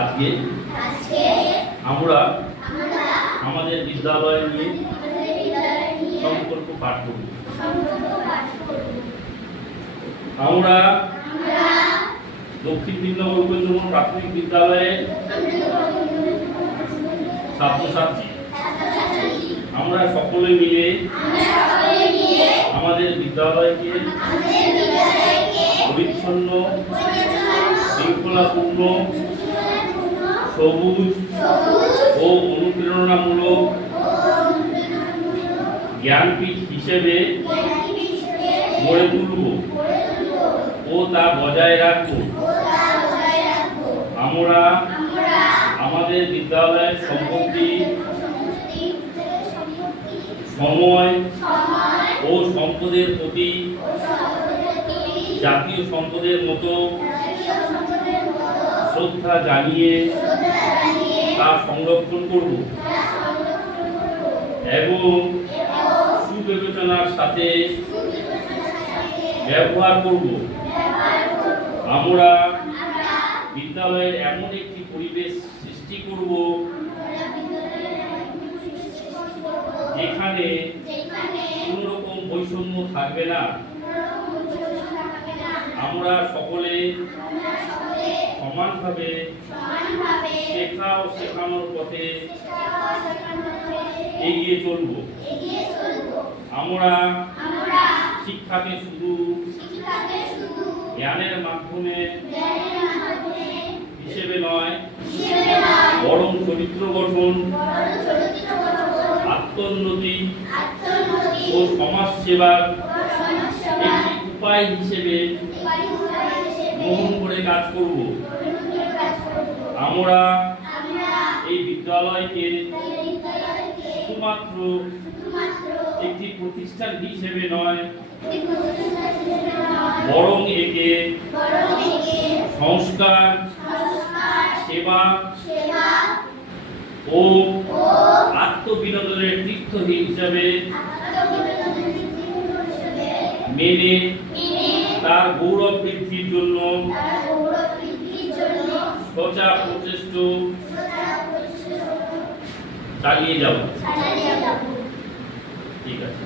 আজকে আমরা আমাদের বিদ্যালয় নিয়ে সম্পর্ক পাঠ করব। আমরা দক্ষিণ দিননগর উপেন্দ্রমোহন প্রাথমিক বিদ্যালয়ের ছাত্রছাত্রী। আমরা সকলে মিলে আমাদের বিদ্যালয়কে পরিচ্ছন্ন, শৃঙ্খলাপূর্ণ, সবুজ ও অনুপ্রেরণামূলক জ্ঞানপীঠ হিসেবে গড়ে তুলব ও তা বজায় রাখব। আমরা আমাদের বিদ্যালয়ের সম্পত্তি, সময় ও সম্পদের প্রতি জাতীয় সম্পদের মতো শ্রদ্ধা জানিয়ে তা সংরক্ষণ করব এবং সুবিবেচনার সাথে ব্যবহার করব। আমরা বিদ্যালয়ের এমন একটি পরিবেশ সৃষ্টি করব যেখানে কোনো রকম বৈষম্য থাকবে না। আমরা সকলে সমানভাবে শেখা ও শেখানোর পথে এগিয়ে চলব। আমরা শিক্ষাকে শুধু জ্ঞানের মাধ্যমে হিসেবে নয়, বরং চরিত্র গঠন, আত্মোন্নতি ও সমাজ সেবার একটি উপায় হিসেবে গ্রহণ করে কাজ করব। আমরা এই বিদ্যালয়কে শুধুমাত্র একটি প্রতিষ্ঠান হিসেবে নয়, বরং একে সংস্কার, সেবা ও আত্মবিনোদনের তীর্থ হিসেবে মেনে তার গৌরব বৃদ্ধির জন্য সচা প্রচেষ্টা চালিয়ে যাব। ঠিক আছে।